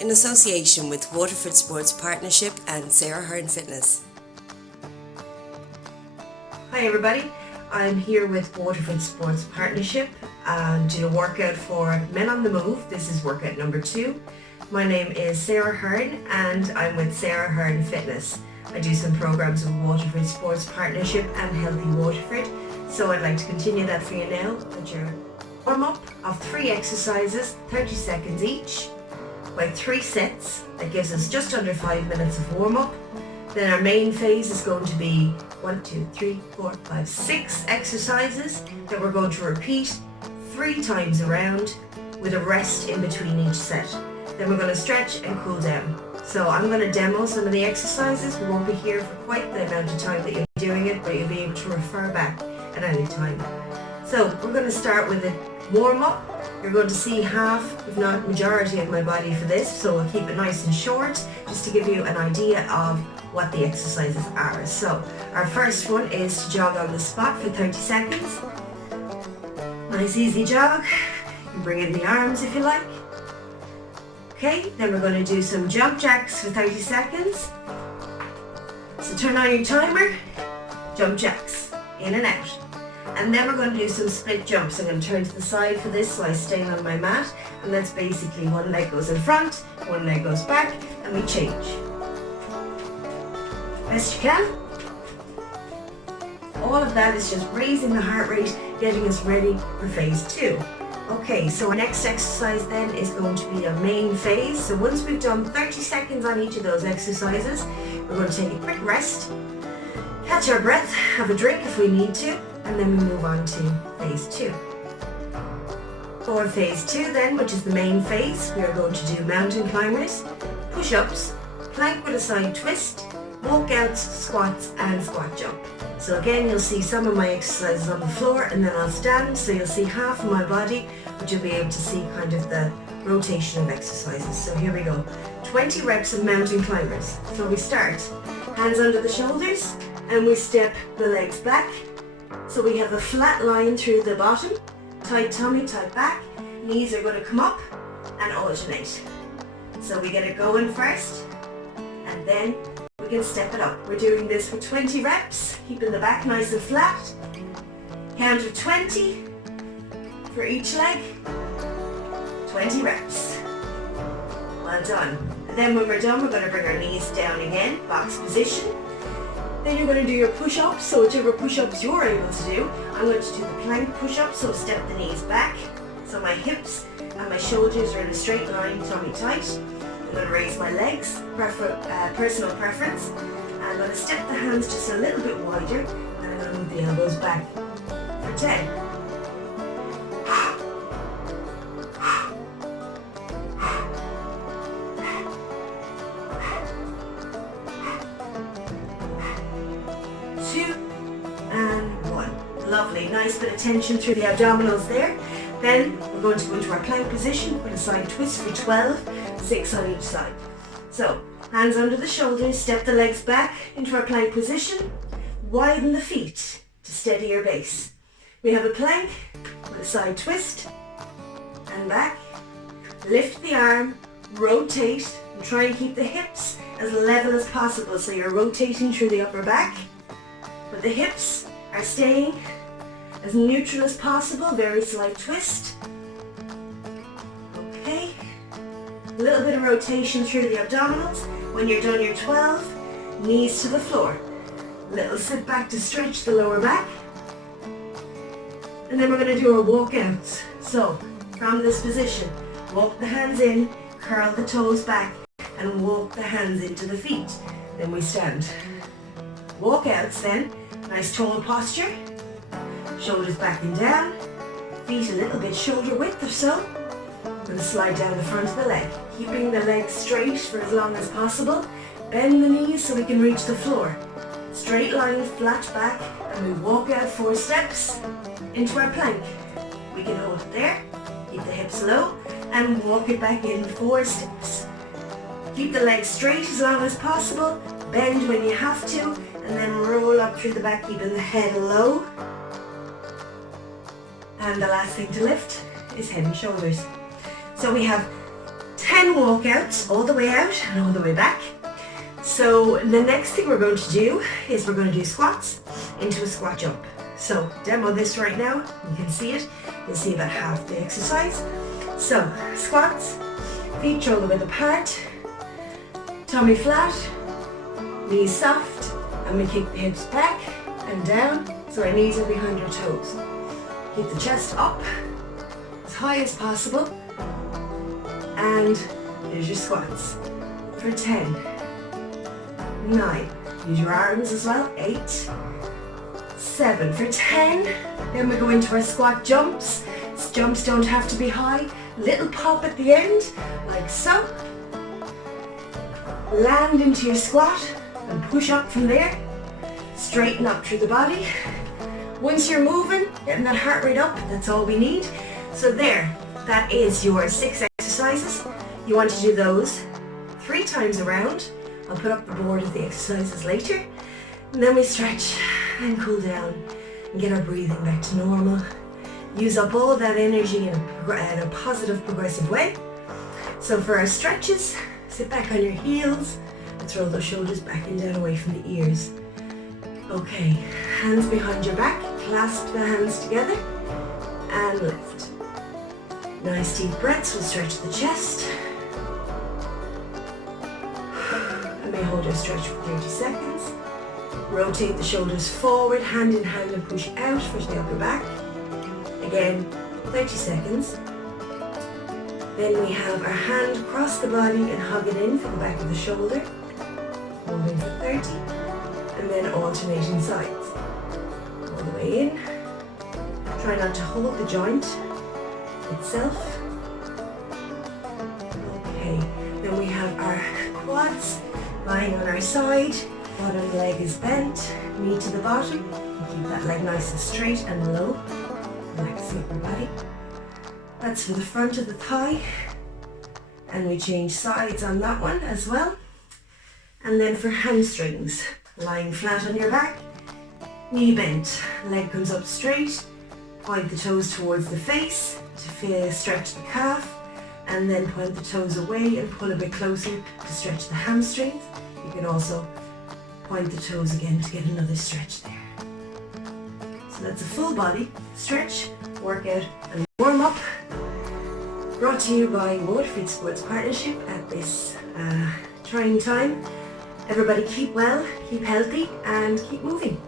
in association with Waterford Sports Partnership and Sara Fitness. Hi everybody, I'm here with Waterford Sports Partnership and doing a workout for Men on the Move. This is workout number 2. My name is Sara and I'm with Sara Fitness. I do some programs with Waterford Sports Partnership and Healthy Waterford. So I'd like to continue that for you now. Put your warm up of 3 exercises, 30 seconds each, by 3 sets. That gives us just under 5 minutes of warm up. Then our main phase is going to be 1, 2, 3, 4, 5, 6 exercises that we're going to repeat 3 times around with a rest in between each set. Then we're going to stretch and cool down. So I'm going to demo some of the exercises. We won't be here for quite the amount of time that you'll be doing it, but you'll be able to refer back at any time. So we're going to start with a warm up. You're going to see half, if not majority of my body for this, so we'll keep it nice and short just to give you an idea of what the exercises are. So our first one is to jog on the spot for 30 seconds. Nice easy jog. You can bring in the arms if you like. Okay, then we're going to do some jump jacks for 30 seconds. So turn on your timer, jump jacks, in and out. And then we're going to do some split jumps. I'm going to turn to the side for this so I stay on my mat. And that's basically one leg goes in front, one leg goes back, and we change. Best you can. All of that is just raising the heart rate, getting us ready for phase 2. Okay, so our next exercise then is going to be a main phase. So once we've done 30 seconds on each of those exercises, we're going to take a quick rest, catch our breath, have a drink if we need to, and then we move on to phase 2. For phase 2 then, which is the main phase, we are going to do mountain climbers, push-ups, plank with a side twist, walkouts, squats and squat jump. So again, you'll see some of my exercises on the floor and then I'll stand, so you'll see half of my body, but you'll be able to see kind of the rotation of exercises. So here we go. 20 reps of mountain climbers. So we start, hands under the shoulders and we step the legs back. So we have a flat line through the bottom, tight tummy, tight back, knees are going to come up and alternate. So we get it going first and then we can step it up. We're doing this for 20 reps, keeping the back nice and flat. Count of 20 for each leg, 20 reps. Well done. And then when we're done, we're going to bring our knees down again, box position. Then you're going to do your push-ups, so whichever push-ups you're able to do. I'm going to do the plank push-up, so step the knees back. So my hips and my shoulders are in a straight line, tummy tight. I'm going to raise my legs, personal preference. I'm going to step the hands just a little bit wider, and I'm going to move the elbows back for 10. 2 and 1. Lovely, nice bit of tension through the abdominals there. Then we're going to go into our plank position with a side twist for 12, 6 on each side. So hands under the shoulders, step the legs back into our plank position, widen the feet to steady your base. We have a plank with a side twist and back, lift the arm, rotate and try and keep the hips as level as possible, so you're rotating through the upper back, but the hips are staying as neutral as possible, very slight twist. Okay, a little bit of rotation through the abdominals. When you're done your 12, knees to the floor. Little sit back to stretch the lower back. And then we're going to do our walkouts. So, from this position, walk the hands in, curl the toes back, and walk the hands into the feet. Then we stand. Walkouts then, nice tall posture. Shoulders back and down, feet a little bit shoulder width or so. I'm going to slide down the front of the leg, keeping the legs straight for as long as possible. Bend the knees so we can reach the floor. Straight line, flat back, and we walk out 4 steps into our plank. We can hold it there, keep the hips low, and walk it back in 4 steps. Keep the legs straight as long as possible, bend when you have to, and then roll up through the back, keeping the head low. And the last thing to lift is head and shoulders. So we have 10 10 walkouts all the way out and all the way back. So the next thing we're going to do is we're going to do squats into a squat jump. So demo this right now, you can see it. You'll see about half the exercise. So squats, feet shoulder width apart, tummy flat, knees soft, and we kick the hips back and down so our knees are behind our toes. Keep the chest up as high as possible, and here's your squats for 10, 9, use your arms as well, 8, 7 for 10, then we go into our squat jumps. Jumps don't have to be high, little pop at the end, like so. Land into your squat and push up from there, straighten up through the body. Once you're moving, getting that heart rate up, that's all we need. So there, that is your 6 exercises. You want to do those 3 times around. I'll put up the board of the exercises later. And then we stretch and cool down and get our breathing back to normal. Use up all that energy in a positive, progressive way. So for our stretches, sit back on your heels and throw those shoulders back and down away from the ears. Okay, hands behind your back, clasp the hands together and lift. Nice deep breaths, we'll stretch the chest. And may hold our stretch for 30 seconds. Rotate the shoulders forward, hand in hand, and push out for the upper back. Again, 30 seconds. Then we have our hand across the body and hug it in from the back of the shoulder. Holding for 30. And then alternating sides. All the way in. Try not to hold the joint itself. Okay, then we have our quads lying on our side. Bottom leg is bent, knee to the bottom. Keep that leg nice and straight and low. Relax the upper body. That's for the front of the thigh. And we change sides on that one as well. And then for hamstrings, lying flat on your back, knee bent, leg comes up straight, point the toes towards the face to stretch the calf, and then point the toes away and pull a bit closer to stretch the hamstrings. You can also point the toes again to get another stretch there. So that's a full body stretch, workout and warm up, brought to you by Waterford Sports Partnership at this trying time. Everybody keep well, keep healthy and keep moving.